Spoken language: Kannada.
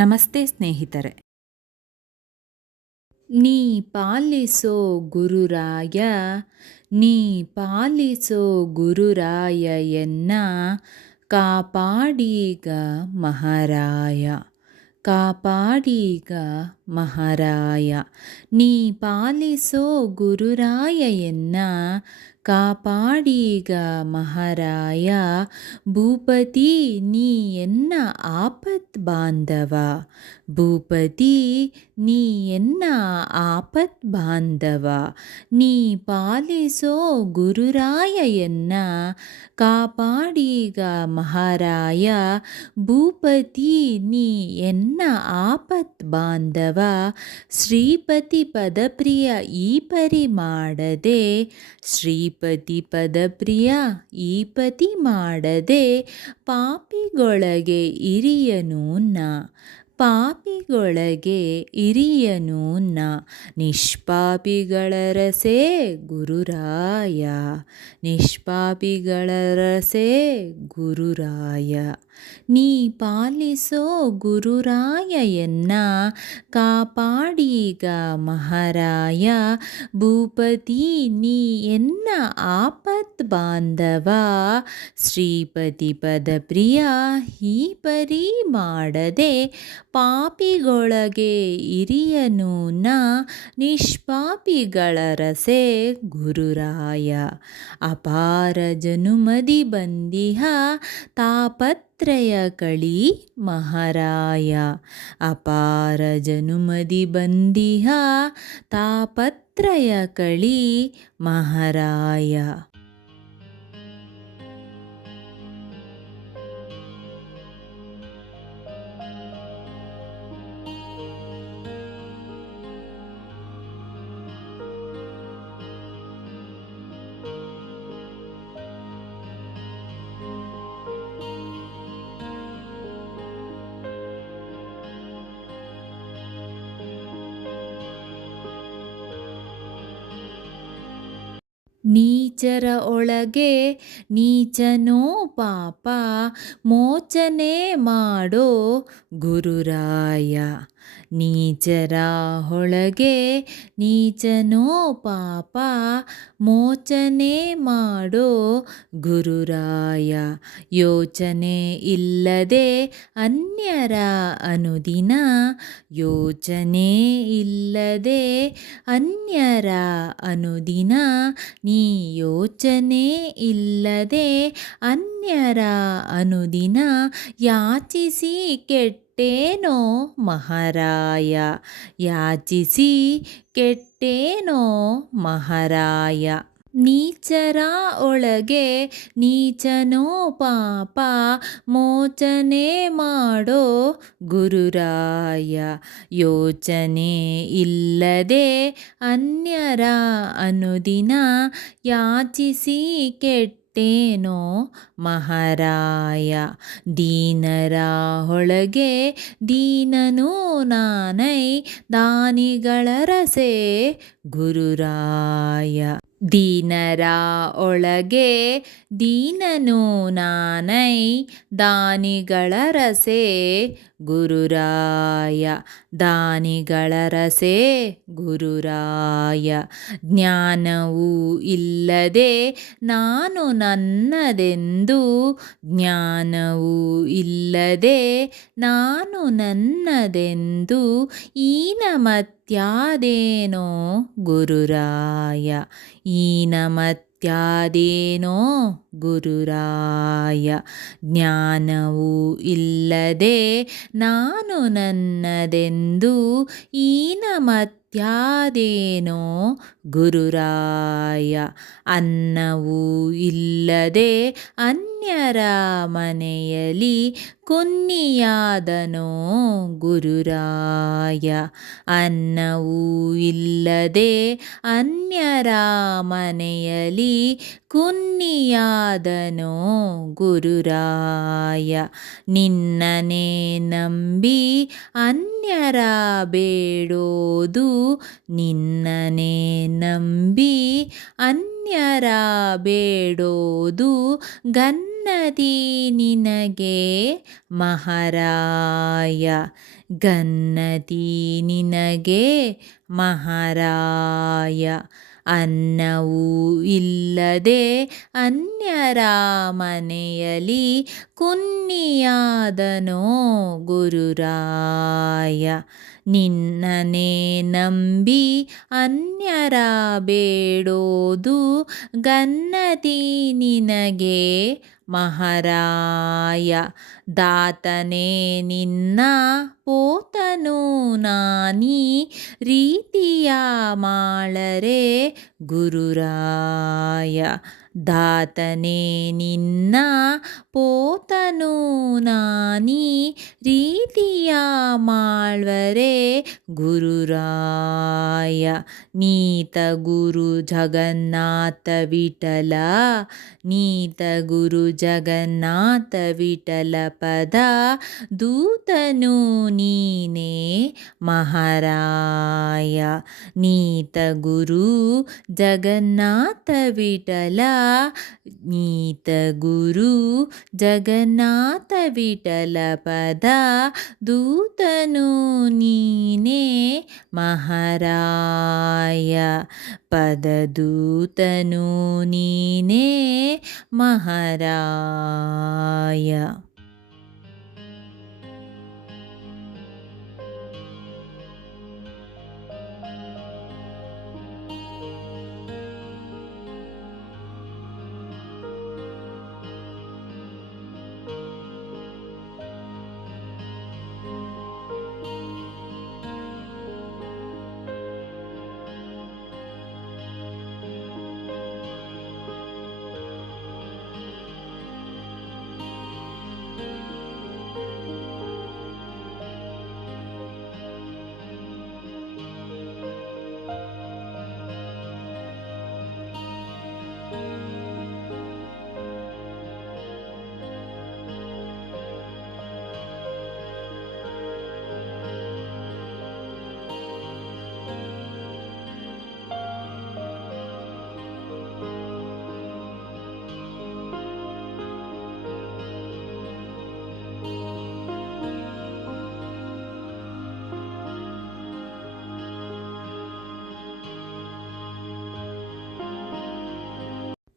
ನಮಸ್ತೆ ಸ್ನೇಹಿತರೆ. ನೀ ಪಾಲಿಸೋ ಗುರುರಾಯ ನೀ ಪಾಲಿಸೋ ಗುರುರಾಯ ಎನ್ನ ಕಾಪಾಡೀಗ ಮಹಾರಾಯ ಕಾಪಾಡೀಗ ಮಹಾರಾಯ. ನೀ ಪಾಲಿಸೋ ಗುರುರಾಯನ್ನ ಕಾಪಾಡೀಗ ಮಹಾರಾಯ. ಭೂಪತಿ, ನೀ ಎನ್ನ ಆಪತ್ ಬಾಂಧವ? ಭೂಪತಿ, ನೀ ಎನ್ನ ಆಪತ್ ಬಾಂಧವ? ನೀ ಪಾಲಿಸೋ ಗುರುರಾಯ ಎನ್ನ ಕಾಪಾಡೀಗ ಮಹಾರಾಯ. ಭೂಪತಿ, ನೀ ಎನ್ನ ಆಪತ್ ಬಾಂಧವ? ಶ್ರೀಪತಿ ಪದಪ್ರಿಯ ಈ ಪರಿ ಮಾಡದೆ ಶ್ರೀಪತಿ ಪದಪ್ರಿಯ ಈ ಪತಿ ಮಾಡದೆ ಪಾಪಿಗೊಳಗೆ ಇರಿಯನು ನಾ ಪಾಪಿಗೊಳಗೆ ಇರಿಯನು ನ ನಿಷ್ಪಾಪಿಗಳ ರಸೆ ಗುರುರಾಯ. ನಿಷ್ಪಾಪಿಗಳ ರಸೆ ಗುರುರಾಯ. ನೀ ಪಾಲಿಸೋ ಗುರುರಾಯನ್ನ ಕಾಪಾಡೀಗ ಮಹಾರಾಯ. ಭೂಪತಿ, ನೀ ಎನ್ನ ಆಪತ್ ಬಾಂಧವ? ಶ್ರೀಪತಿ ಪದಪ್ರಿಯ ಈ ಪರಿ ಮಾಡದೆ ಪಾಪಿಗೊಳಗೆ ಇರಿಯನು ನ ನಿಷ್ಪಾಪಿಗಳ ರಸೆ ಗುರುರಾಯ. ಅಪಾರ ಜನುಮದಿ ಬಂದಿಹ ತಾಪತ್ರಯ ಕಳಿ ಮಹಾರಾಯ. ಅಪಾರ ಜನುಮದಿ ಬಂದಿಹ ತಾಪತ್ರಯ ಕಳಿ ಮಹಾರಾಯ. ನೀಚರ ಒಳಗೆ ನೀಚನೋ ಪಾಪ ಮೋಚನೆ ಮಾಡೋ ಗುರುರಾಯ. ನೀಚರ ಹೊಳಗೆ ನೀಚನೋ ಪಾಪ, ಮೋಚನೆ ಮಾಡೋ ಗುರುರಾಯ. ಯೋಚನೆ ಇಲ್ಲದೆ ಅನ್ಯರ ಅನುದಿನ, ಯೋಚನೆ ಇಲ್ಲದೆ ಅನ್ಯರ ಅನುದಿನ, ನೀ ಯೋಚನೆ ಇಲ್ಲದೆ ಅನ್ಯರ ಅನುದಿನ, ಯಾಚಿಸಿ ಕೆಟ್ಟೇನೋ ಮಹಾರಾಯ, ಯಾಚಿಸಿ ಕೆಟ್ಟೇನೋ ಮಹಾರಾಯ. ನೀಚರ ಒಳಗೆ ನೀಚನೋ ಪಾಪ, ಮೋಚನೆ ಮಾಡೋ ಗುರುರಾಯ. ಯೋಚನೆ ಇಲ್ಲದೆ ಅನ್ಯರ ಅನುದಿನ ಯಾಚಿಸಿ ಕೆಟ್ಟೇನೋ? ಮಹಾರಾಯ ದೀನರ ಒಳಗೆ ದೀನನೂ ನಾನೈ ದಾನಿಗಳ ರಸೆ ಗುರುರಾಯ. ದೀನರ ಒಳಗೆ ದೀನನು ನಾನೈ, ದಾನಿಗಳ ರಸೆ ಗುರುರಾಯ, ದಾನಿಗಳ ರಸೆ ಗುರುರಾಯ. ಜ್ಞಾನವೂ ಇಲ್ಲದೆ ನಾನು ನನ್ನದೆಂದು, ಜ್ಞಾನವೂ ಇಲ್ಲದೆ ನಾನು ನನ್ನದೆಂದು ಈನ ಮತ್ಯಾದೇನೋ ಗುರುರಾಯ. ಈ ನಮತ್ಯಾದೇನೋ ಗುರುರಾಯ. ಜ್ಞಾನವೂ ಇಲ್ಲದೆ ನಾನು ನನ್ನದೆಂದು ಈನ ಮತ್ಯಾದೇನೋ ಗುರುರಾಯ. ಅನ್ನವೂ ಇಲ್ಲದೆ ಅನ್ಯರ ಮನೆಯಲ್ಲಿ ಕುನ್ನಿಯಾದನೋ ಗುರುರಾಯ. ಅನ್ನವೂ ಇಲ್ಲದೆ ಅನ್ಯರ ಮನೆಯಲ್ಲಿ ಕುನ್ನಿಯಾದನೋ ಗುರುರಾಯ. ನಿನ್ನನೇ ನಂಬಿ ಅನ್ಯರ ಬೇಡೋದು ನಿನ್ನನೇ ನಂಬಿ ಅನ್ಯರ ಬೇಡೋದು ಗನ್ನ ಗನ್ನದಿ ನಿನಗೆ ಮಹಾರಾಯ. ಗನ್ನದಿ ನಿನಗೆ ಮಹಾರಾಯ. ಅನ್ನವೂ ಇಲ್ಲದೆ ಅನ್ಯರ ಮನೆಯಲ್ಲಿ ಕುನ್ನಿಯಾದನೋ ಗುರುರಾಯ. ನಿನ್ನನೇ ನಂಬಿ ಅನ್ಯರ ಬೇಡೋದು ಗನ್ನತಿ ನಿನಗೆ ಮಹಾರಾಯ ದಾತನೇ ನಿನ್ನ ಪೋತನು ನಾನೀ ರೀತಿಯ ಮಾಳರೆ ಗುರುರಾಯ. ದಾತನೇ ನಿನ್ನ ಪೋತನು ನಾನೀ ರೀತಿಯ ಮಾಳ್ವರೆ ಗುರುರಾಯ. ನೀತ ಗುರು ಜಗನ್ನಾಥ ವಿಠಲ, ನೀತ ಗುರು ಜಗನ್ನಾಥ ವಿಠಲ ಪದ, ದೂತನು ನೀನೇ ಮಹಾರಾಯ. ನೀತ ಗುರು ಜಗನ್ನಾಥ ವಿಠಲ, ನೀತ ಗುರು ಜಗನ್ನಾಥ ವಿಠಲ ಪದ ದೂತನು ನೀನೇ ಮಹಾರಾಯ. ಪದದೂತನು ನೀನೇ ಮಹಾರಾಯ.